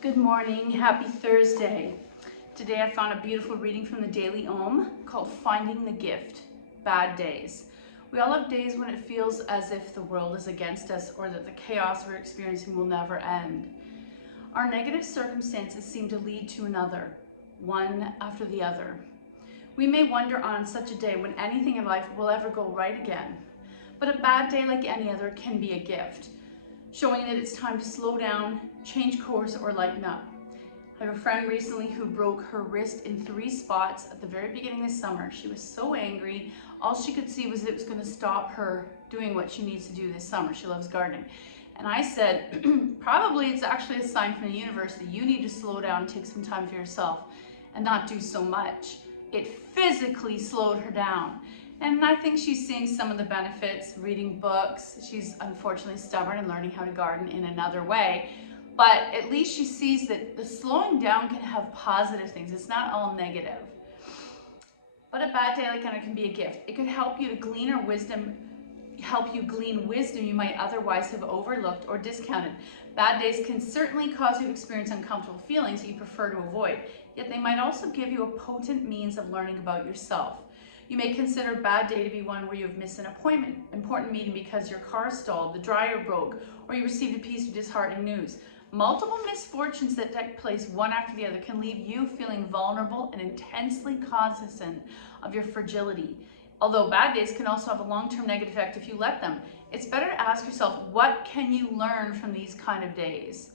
Good morning, happy Thursday. Today I found a beautiful reading from the Daily Om called Finding the Gift, Bad Days. We all have days when it feels as if the world is against us or that the chaos we're experiencing will never end. Our negative circumstances seem to lead to another, one after the other. We may wonder on such a day when anything in life will ever go right again. But a bad day like any other can be a gift, showing that it's time to slow down, change course, or lighten up. I have a friend recently who broke her wrist in 3 spots at the very beginning of summer. She was so angry. All she could see was it was going to stop her doing what she needs to do this summer. She loves gardening. And I said, probably it's actually a sign from the universe that you need to slow down and take some time for yourself and not do so much. It physically slowed her down. And I think she's seeing some of the benefits, reading books. She's unfortunately stubborn and learning how to garden in another way. But at least she sees that the slowing down can have positive things. It's not all negative. But a bad day like that can be a gift. It could help you to glean wisdom you might otherwise have overlooked or discounted. Bad days can certainly cause you to experience uncomfortable feelings that you prefer to avoid. Yet they might also give you a potent means of learning about yourself. You may consider a bad day to be one where you have missed an important meeting because your car stalled, the dryer broke, or you received a piece of disheartening news. Multiple misfortunes that take place one after the other can leave you feeling vulnerable and intensely cognizant of your fragility. Although bad days can also have a long-term negative effect if you let them, it's better to ask yourself, what can you learn from these kind of days?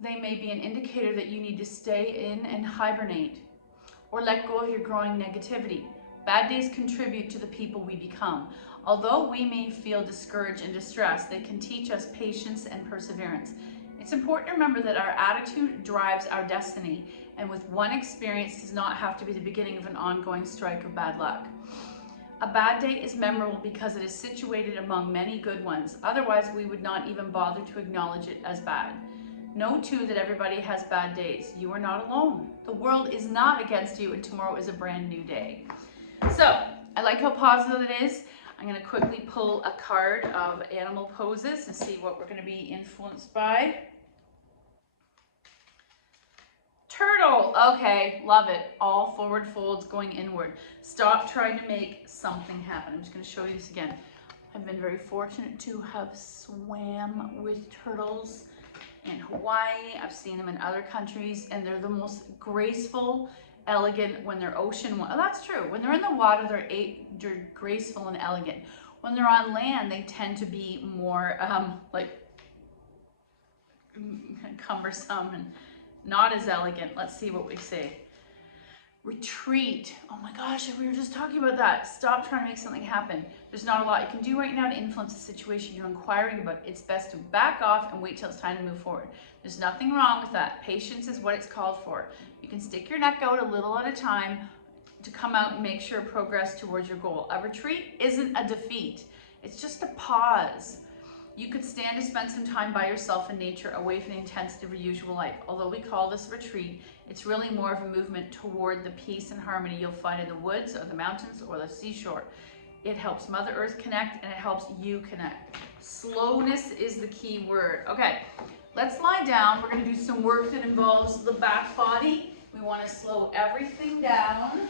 They may be an indicator that you need to stay in and hibernate or let go of your growing negativity. Bad days contribute to the people we become. Although we may feel discouraged and distressed, they can teach us patience and perseverance. It's important to remember that our attitude drives our destiny, and with one experience does not have to be the beginning of an ongoing strike of bad luck. A bad day is memorable because it is situated among many good ones. Otherwise, we would not even bother to acknowledge it as bad. Know too that everybody has bad days. You are not alone. The world is not against you, and tomorrow is a brand new day. So, I like how positive it is. I'm going to quickly pull a card of animal poses and see what we're going to be influenced by. Turtle. Okay, love it. All forward folds going inward. Stop trying to make something happen. I'm just going to show you this again. I've been very fortunate to have swam with turtles in Hawaii. I've seen them in other countries, and they're the most graceful, elegant when they're ocean. Oh, that's true. When they're in the water, they're graceful and elegant. When they're on land, they tend to be more like cumbersome and not as elegant. Let's see what we say. Retreat. Oh my gosh, we were just talking about that. Stop trying to make something happen. There's not a lot you can do right now to influence the situation you're inquiring about. It's best to back off and wait till it's time to move forward. There's nothing wrong with that. Patience is what it's called for. You can stick your neck out a little at a time to come out and make sure progress towards your goal. A retreat isn't a defeat. It's just a pause. You could stand to spend some time by yourself in nature, away from the intensity of your usual life. Although we call this retreat, it's really more of a movement toward the peace and harmony you'll find in the woods or the mountains or the seashore. It helps Mother Earth connect, and it helps you connect. Slowness is the key word. Okay, let's lie down. We're going to do some work that involves the back body. We want to slow everything down.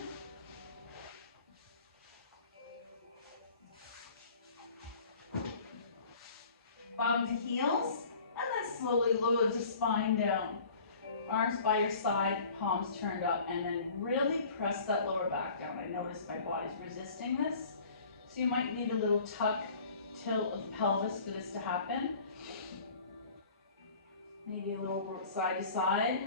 Bottom to heels, and then slowly lower the spine down. Arms by your side, palms turned up, and then really press that lower back down. I notice my body's resisting this, so you might need a little tuck, tilt of the pelvis for this to happen. Maybe a little work side to side.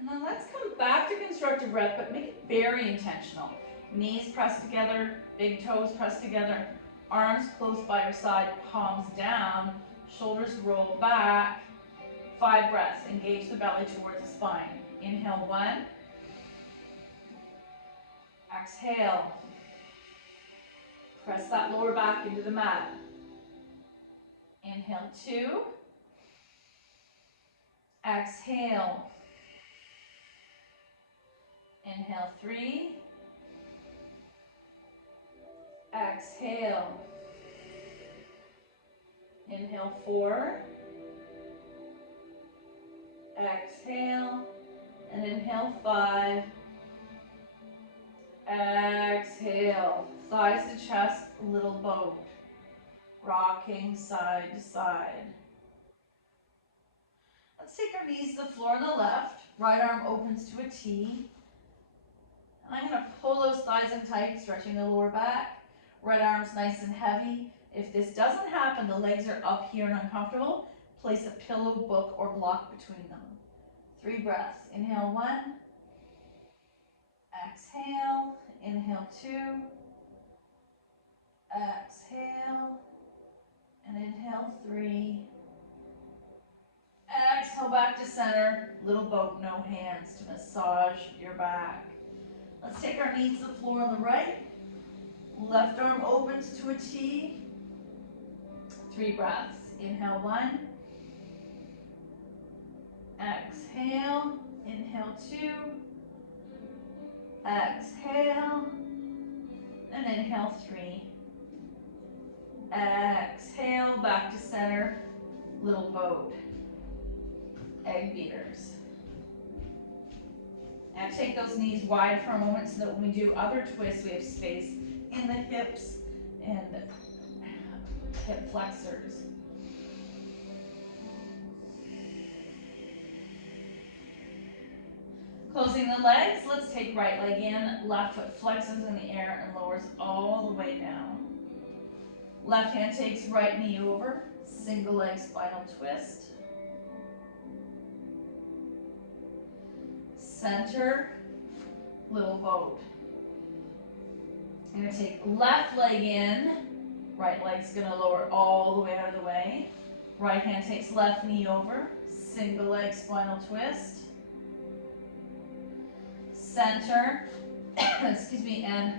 And then let's come back to constructive breath, but make it very intentional. Knees pressed together, big toes pressed together, arms close by your side, palms down, shoulders roll back. 5 breaths. Engage the belly towards the spine. Inhale 1. Exhale. Press that lower back into the mat. Inhale 2. Exhale. Inhale 3. Exhale. Inhale 4. Exhale. And inhale 5. Exhale. Thighs to chest, little boat. Rocking side to side. Let's take our knees to the floor on the left. Right arm opens to a T. And I'm going to pull those thighs in tight, stretching the lower back. Right arm's nice and heavy. If this doesn't happen, the legs are up here and uncomfortable, place a pillow, book, or block between them. 3 breaths. Inhale 1. Exhale. Inhale 2. Exhale. And inhale 3. Exhale back to center. Little boat, no hands to massage your back. Let's take our knees to the floor on the right. Left arm opens to a T. 3 breaths. Inhale 1. Exhale. Inhale 2. Exhale. And inhale 3. Exhale, back to center. Little boat. Egg beaters. Now take those knees wide for a moment so that when we do other twists, we have space in the hips and hip flexors. Closing the legs, let's take right leg in, left foot flexes in the air and lowers all the way down. Left hand takes right knee over, single leg spinal twist. Center, little boat. I'm going to take left leg in, right leg's going to lower all the way out of the way. Right hand takes left knee over, single leg spinal twist. Center, excuse me, and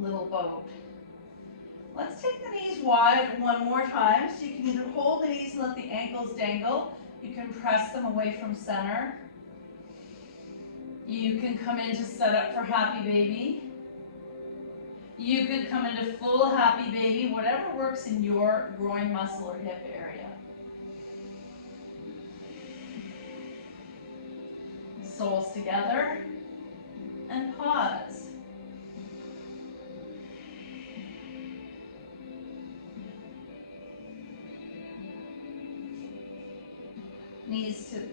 little boat. Let's take the knees wide one more time. So you can either hold the knees and let the ankles dangle. You can press them away from center. You can come into setup for happy baby. You can come into full happy baby, whatever works in your groin muscle or hip area. Soles together and pause.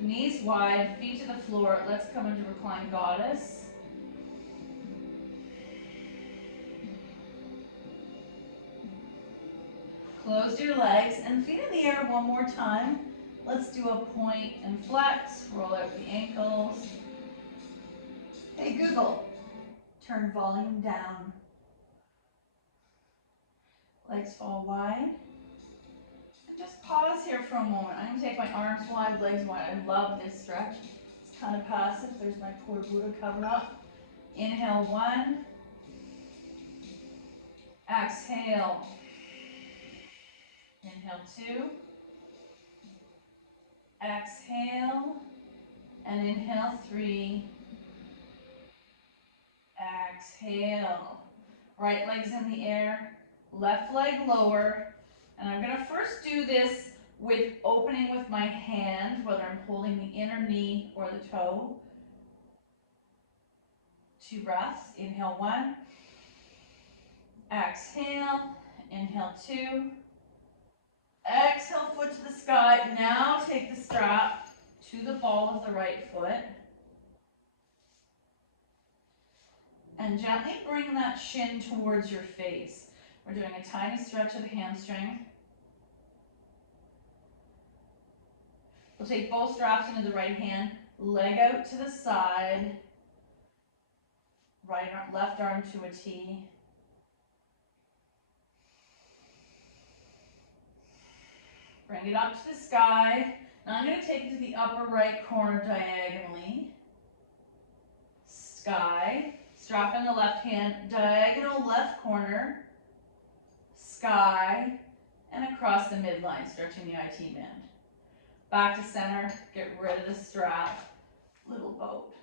Knees wide, feet to the floor. Let's come into reclined goddess. Close your legs and feet in the air one more time. Let's do a point and flex. Roll out the ankles. Hey Google, turn volume down. Legs fall wide. Just pause here for a moment. I'm going to take my arms wide, legs wide. I love this stretch. It's kind of passive. There's my poor Buddha covered up. Inhale 1. Exhale. Inhale 2. Exhale. And inhale 3. Exhale. Right leg's in the air. Left leg lower. And I'm going to first do this with opening with my hand, whether I'm holding the inner knee or the toe. 2 breaths. Inhale 1. Exhale. Inhale 2. Exhale, foot to the sky. Now take the strap to the ball of the right foot. And gently bring that shin towards your face. We're doing a tiny stretch of the hamstring. We'll take both straps into the right hand, leg out to the side, right arm, left arm to a T. Bring it up to the sky. Now I'm going to take it to the upper right corner diagonally. Sky. Strap in the left hand, diagonal left corner. Sky. And across the midline, stretching the IT band. Back to center, get rid of the strap, little boat.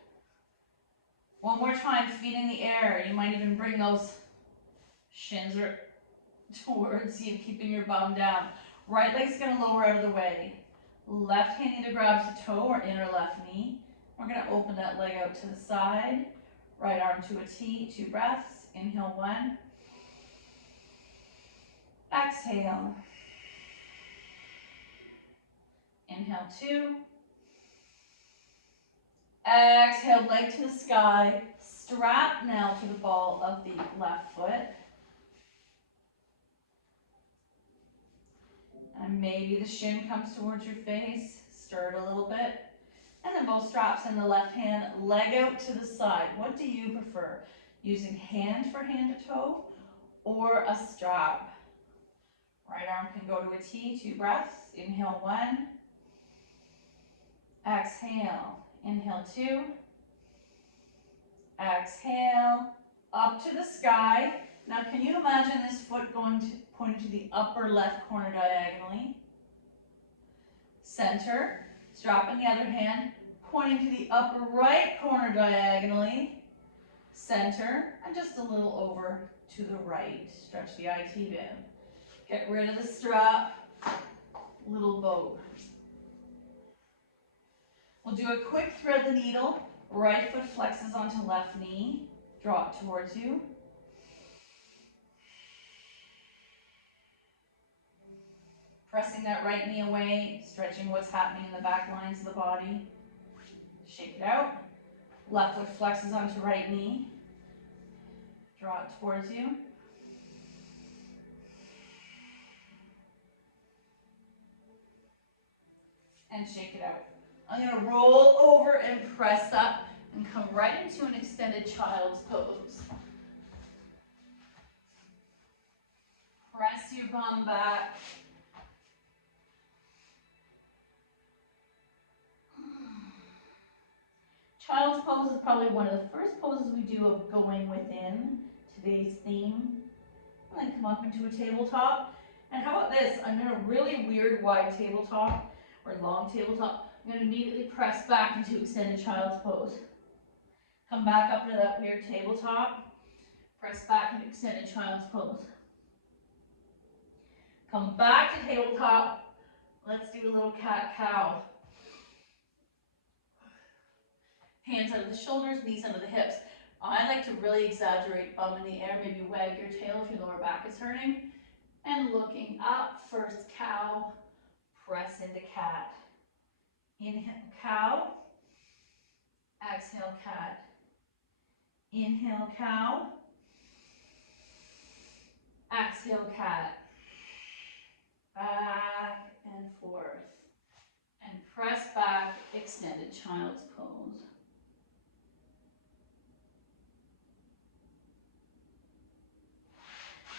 One more time, feet in the air. You might even bring those shins towards you, keeping your bum down. Right leg's gonna lower out of the way. Left hand either grabs the toe or inner left knee. We're gonna open that leg out to the side. Right arm to a T, 2 breaths. Inhale 1. Exhale. Inhale 2. Exhale, leg to the sky. Strap now to the ball of the left foot. And maybe the shin comes towards your face. Stir it a little bit. And then both straps in the left hand, leg out to the side. What do you prefer? Using hand for hand to toe or a strap? Right arm can go to a T, 2 breaths. Inhale 1. Exhale. Inhale 2. Exhale. Up to the sky. Now can you imagine this foot pointing to the upper left corner diagonally? Center. Strap in the other hand, pointing to the upper right corner diagonally. Center. And just a little over to the right. Stretch the IT band. Get rid of the strap. Little boat. We'll do a quick thread the needle. Right foot flexes onto left knee. Draw it towards you. Pressing that right knee away, stretching what's happening in the back lines of the body. Shake it out. Left foot flexes onto right knee. Draw it towards you. And shake it out. I'm going to roll over and press up and come right into an extended child's pose. Press your bum back. Child's pose is probably one of the first poses we do of going within today's theme. And then come up into a tabletop. And how about this? I'm in a really weird wide tabletop or long tabletop. I'm going to immediately press back into extended child's pose. Come back up to that weird tabletop. Press back into extended child's pose. Come back to tabletop. Let's do a little cat-cow. Hands under the shoulders, knees under the hips. I like to really exaggerate bum in the air, maybe wag your tail if your lower back is hurting. And looking up, first cow, press into cat. Inhale, cow. Exhale, cat. Inhale, cow. Exhale, cat. Back and forth. And press back, extended child's pose.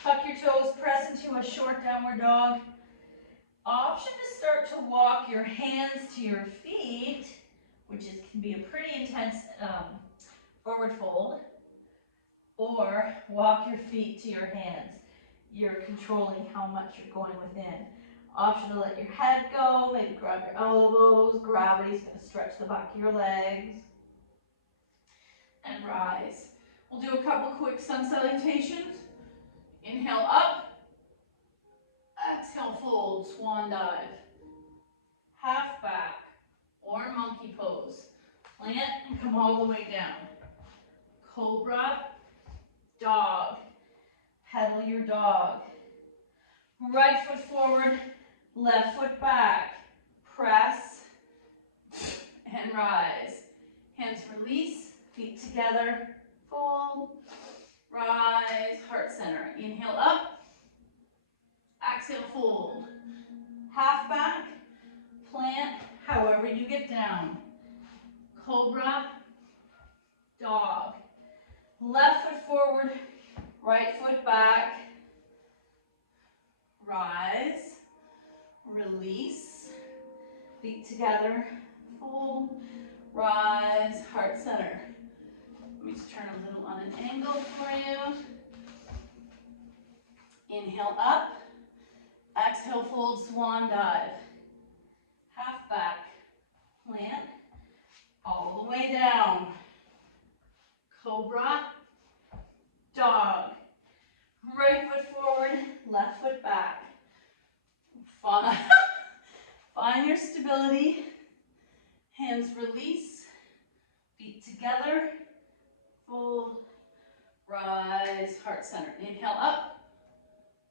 Tuck your toes, press into a short downward dog. Option to start to walk your hands to your feet, which can be a pretty intense forward fold, or walk your feet to your hands. You're controlling how much you're going within. Option to let your head go, maybe grab your elbows. Gravity's going to stretch the back of your legs. And rise. We'll do a couple quick sun salutations. Inhale up. Exhale, fold, swan dive. Half back or monkey pose. Plant and come all the way down. Cobra, dog. Pedal your dog. Right foot forward, left foot back. Press and rise. Hands release, feet together. Fold, rise, heart center. Inhale up. Exhale, fold. Half back, plant, however you get down. Cobra, dog. Left foot forward, right foot back. Rise, release, feet together, fold, rise, heart center. Let me just turn a little on an angle for you. Inhale up. Exhale, fold, swan dive. Half back, plant, all the way down. Cobra, dog. Right foot forward, left foot back. stability. Hands release, feet together, fold, rise, heart center. Inhale up,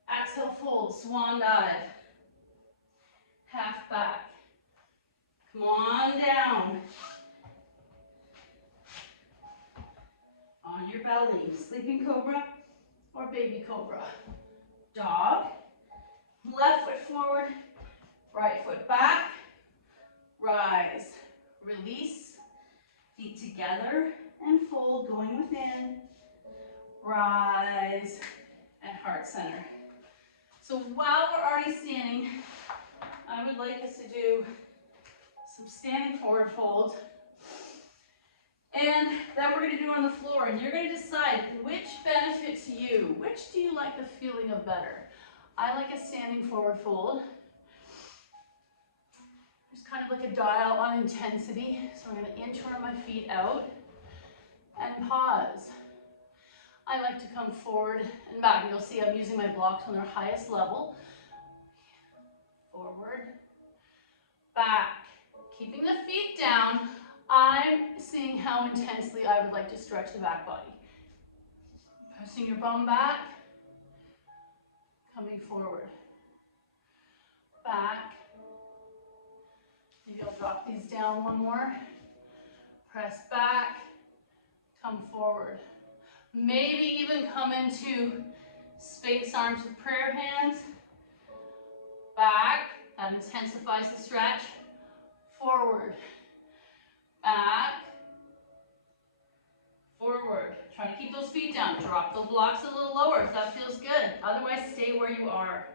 exhale, fold, swan dive. Half back. Come on down. On your belly, sleeping cobra or baby cobra. Dog. Left foot forward, right foot back. Rise, release, feet together and fold, going within. Rise and heart center. So while we're already standing, I would like us to do some standing forward fold. And then we're going to do it on the floor, and you're going to decide which benefits you. Which do you like the feeling of better? I like a standing forward fold. There's kind of like a dial on intensity. So I'm going to inchworm my feet out and pause. I like to come forward and back. You'll see I'm using my blocks on their highest level. Forward, back. Keeping the feet down, I'm seeing how intensely I would like to stretch the back body. Pressing your bum back, coming forward, back. Maybe I'll drop these down one more. Press back, come forward. Maybe even come into Sphinx arms with prayer hands. Back, that intensifies the stretch. Forward, back, forward. Try to keep those feet down. Drop the blocks a little lower if that feels good. Otherwise, stay where you are.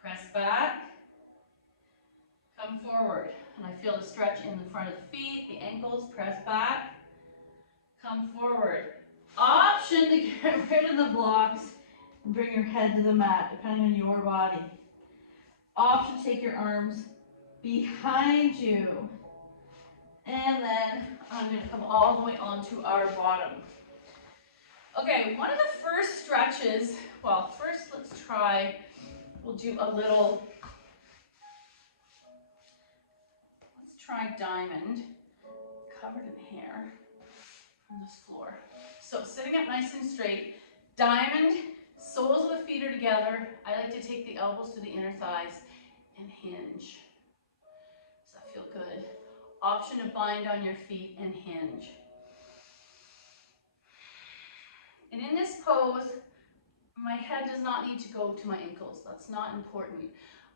Press back, come forward. And I feel the stretch in the front of the feet, the ankles. Press back, come forward. Option to get rid of the blocks and bring your head to the mat, depending on your body. Option to take your arms behind you. And then I'm going to come all the way onto our bottom. Okay, one of the first stretches, well, first we'll do a little, let's try diamond, covered in hair from this floor. So sitting up nice and straight, diamond, soles of the feet are together. I like to take the elbows to the inner thighs and hinge. Does that feel good? Option to bind on your feet and hinge. And in this pose, my head does not need to go to my ankles. That's not important.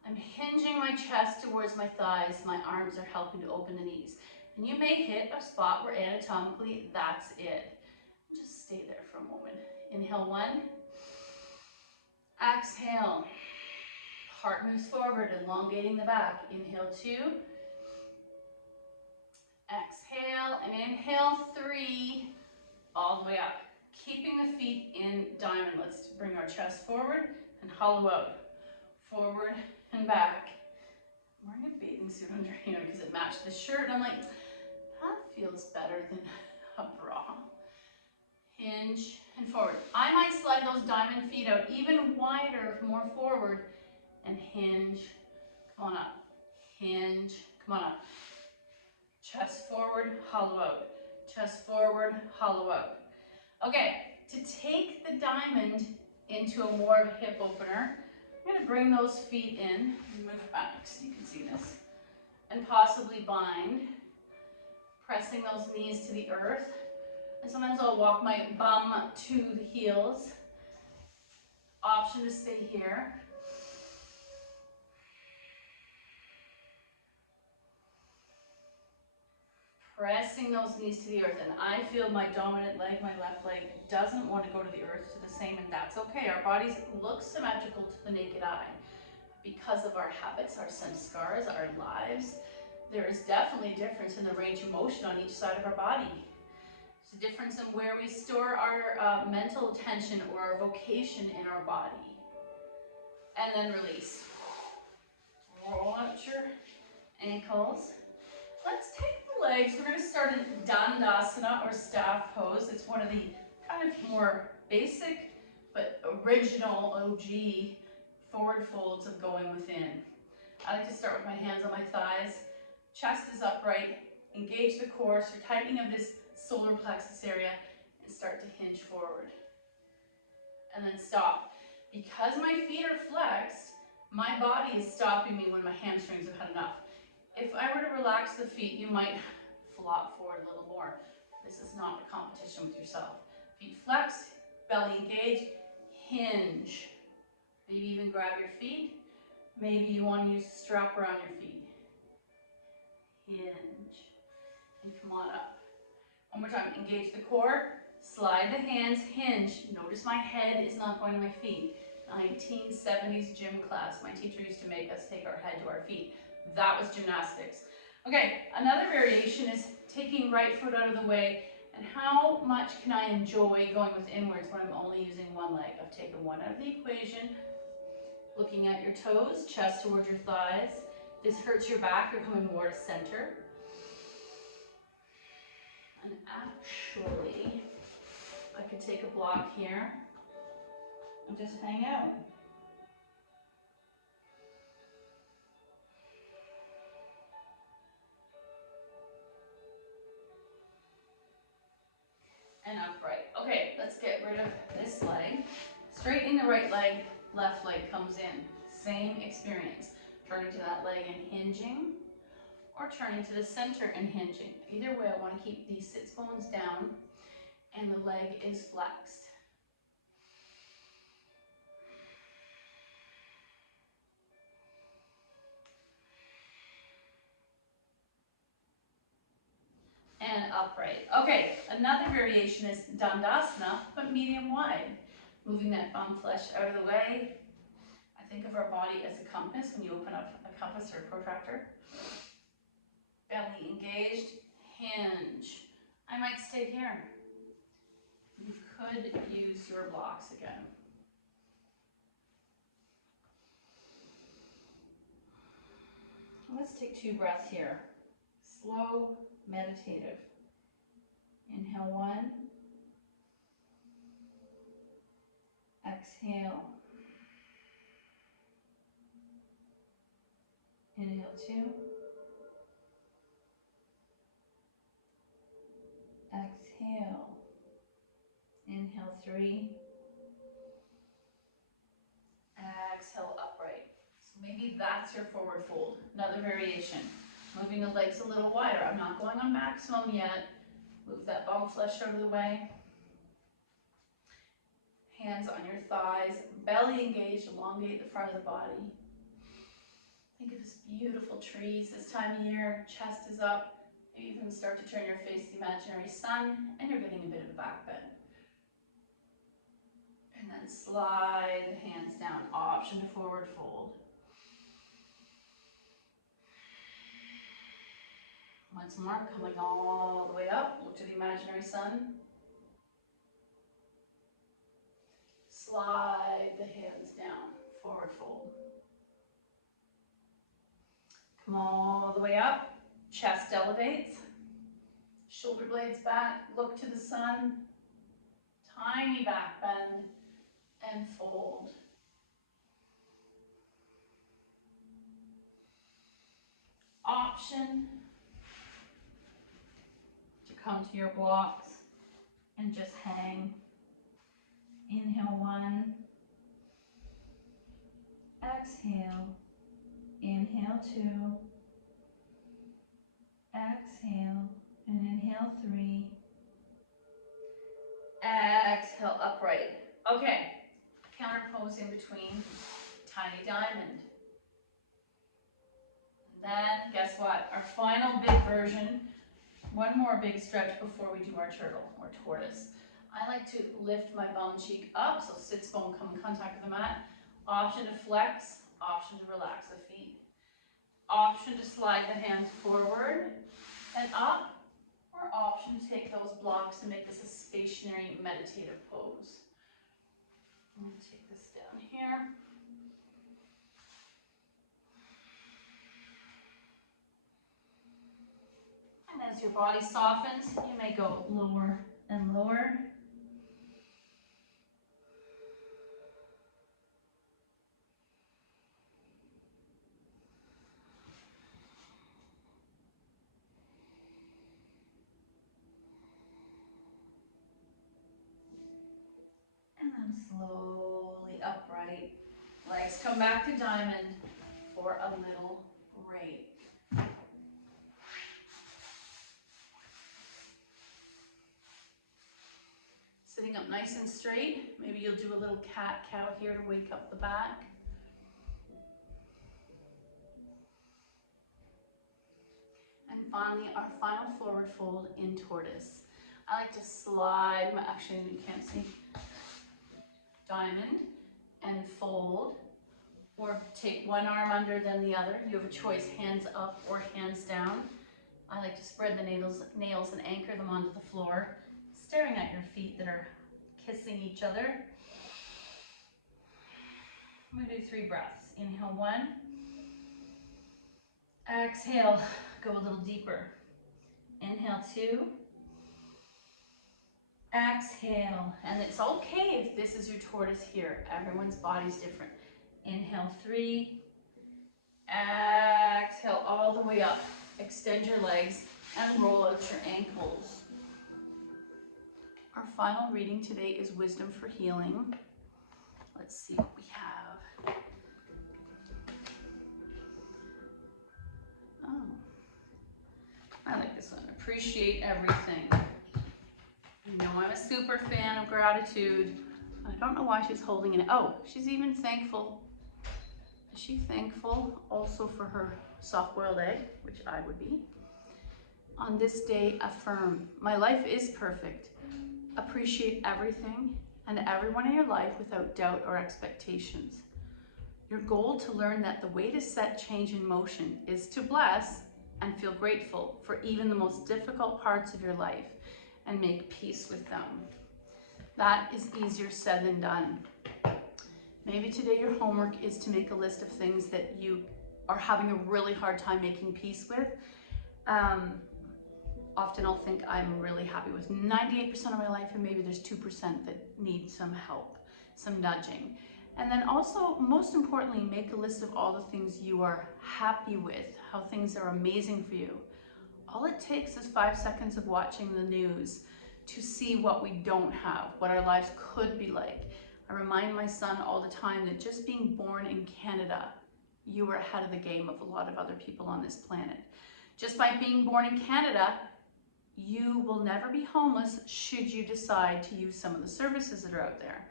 I'm hinging my chest towards my thighs. My arms are helping to open the knees. And you may hit a spot where anatomically that's it. Just stay there for a moment. Inhale 1. Exhale. Heart moves forward, elongating the back. Inhale 2. Exhale and inhale 3. All the way up. Keeping the feet in diamond. Let's bring our chest forward and hollow out. Forward and back. I'm wearing a bathing suit under here because it matched the shirt. And I'm like, that feels better than a bra. Hinge and forward. I might slide those diamond feet out even wider, more forward, and hinge. Come on up. Hinge. Come on up. Chest forward, hollow out. Chest forward, hollow out. Okay, to take the diamond into a more of a hip opener, I'm going to bring those feet in, move it back so you can see this, and possibly bind, pressing those knees to the earth. And sometimes I'll walk my bum to the heels. Option to stay here. Pressing those knees to the earth, and I feel my dominant leg, my left leg, doesn't want to go to the earth to the same, and that's okay. Our bodies look symmetrical to the naked eye. Because of our habits, our samskaras, our lives, there is definitely a difference in the range of motion on each side of our body. There's a difference in where we store our mental attention or our vocation in our body. And then release. Roll out your ankles. Let's take the legs. We're going to start in Dandasana or staff pose. It's one of the kind of more basic but original OG forward folds of going within. I like to start with my hands on my thighs. Chest is upright. Engage the core, so you're tightening of this solar plexus area, and start to hinge forward. And then stop. Because my feet are flexed, my body is stopping me when my hamstrings have had enough. If I were to relax the feet, you might flop forward a little more. This is not a competition with yourself. Feet flexed, belly engaged, hinge. Maybe even grab your feet. Maybe you want to use a strap around your feet. Hinge. And come on up. One more time. Engage the core. Slide the hands. Hinge. Notice my head is not going to my feet. 1970s gym class. My teacher used to make us take our head to our feet. That was gymnastics. Okay, another variation is taking right foot out of the way. And how much can I enjoy going with inwards when I'm only using one leg? I've taken one out of the equation. Looking at your toes, chest towards your thighs. This hurts your back, you're coming more to center. And actually, I could take a block here and just hang out. And upright. Okay, let's get rid of this leg. Straightening the right leg, left leg comes in. Same experience. Turning to that leg and hinging, or turning to the center and hinging. Either way, I want to keep these sits bones down and the leg is flexed. And upright. Okay, another variation is Dandasana, but medium wide. Moving that bum flesh out of the way. I think of our body as a compass when you open up a compass or a protractor. Belly engaged, hinge. I might stay here. You could use your blocks again. Let's take 2 breaths here. Slow, meditative. Inhale 1. Exhale. Inhale 2. Exhale. Inhale 3. Exhale upright. So maybe that's your forward fold. Another variation. Moving the legs a little wider. I'm not going on maximum yet. Move that bum flesh out of the way. Hands on your thighs. Belly engaged. Elongate the front of the body. Think of this beautiful trees this time of year. Chest is up. You even start to turn your face to the imaginary sun, and you're getting a bit of a back bend. And then slide the hands down. Option to forward fold. Once more, coming all the way up. Look to the imaginary sun. Slide the hands down. Forward fold. Come all the way up. Chest elevates. Shoulder blades back. Look to the sun. Tiny back bend. And fold. Option to come to your blocks and just hang. Inhale 1. Exhale. Inhale 2. Exhale. And inhale 3. Exhale upright. Okay. Counter pose in between. Tiny diamond. And then guess what? Our final big version. One more big stretch before we do our turtle or tortoise. I like to lift my bum cheek up, so sits bone come in contact with the mat. Option to flex, option to relax the feet. Option to slide the hands forward and up, or option to take those blocks to make this a stationary meditative pose. I'm going to take this down here. And as your body softens, you may go lower and lower. and slowly upright. Legs come back to diamond for a little break. Sitting up nice and straight. Maybe you'll do a little cat-cow here to wake up the back. And finally, our final forward fold in tortoise. I like to slide, actually you can't see, diamond and fold, or take one arm under then the other. You have a choice, hands up or hands down. I like to spread the nails and anchor them onto the floor, staring at your feet that are kissing each other. I'm gonna do 3 breaths. Inhale 1. Exhale, go a little deeper. Inhale 2. Exhale, and it's okay if this is your tortoise here. Everyone's body's different. Inhale 3. Exhale all the way up. Extend your legs and roll out your ankles. Our final reading today is Wisdom for Healing. Let's see what we have. Oh, I like this one. Appreciate everything. You know I'm a super fan of gratitude. I don't know why she's holding it. Oh, she's even thankful. Is she thankful also for her soft-boiled egg, which I would be? On this day, affirm, my life is perfect. Appreciate everything and everyone in your life without doubt or expectations. Your goal to learn that the way to set change in motion is to bless and feel grateful for even the most difficult parts of your life and make peace with them. That is easier said than done. Maybe today your homework is to make a list of things that you are having a really hard time making peace with. Often I'll think I'm really happy with 98% of my life, and maybe there's 2% that need some help, some nudging. And then also, most importantly, make a list of all the things you are happy with, how things are amazing for you. All it takes is 5 seconds of watching the news to see what we don't have, what our lives could be like. I remind my son all the time that just being born in Canada, you are ahead of the game of a lot of other people on this planet. Just by being born in Canada, you will never be homeless should you decide to use some of the services that are out there.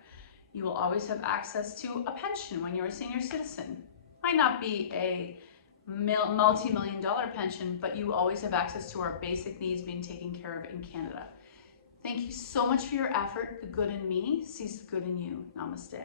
You will always have access to a pension when you're a senior citizen. Might not be a multi-million-dollar pension, but you always have access to our basic needs being taken care of in Canada. Thank you so much for your effort. The good in me sees the good in you. Namaste.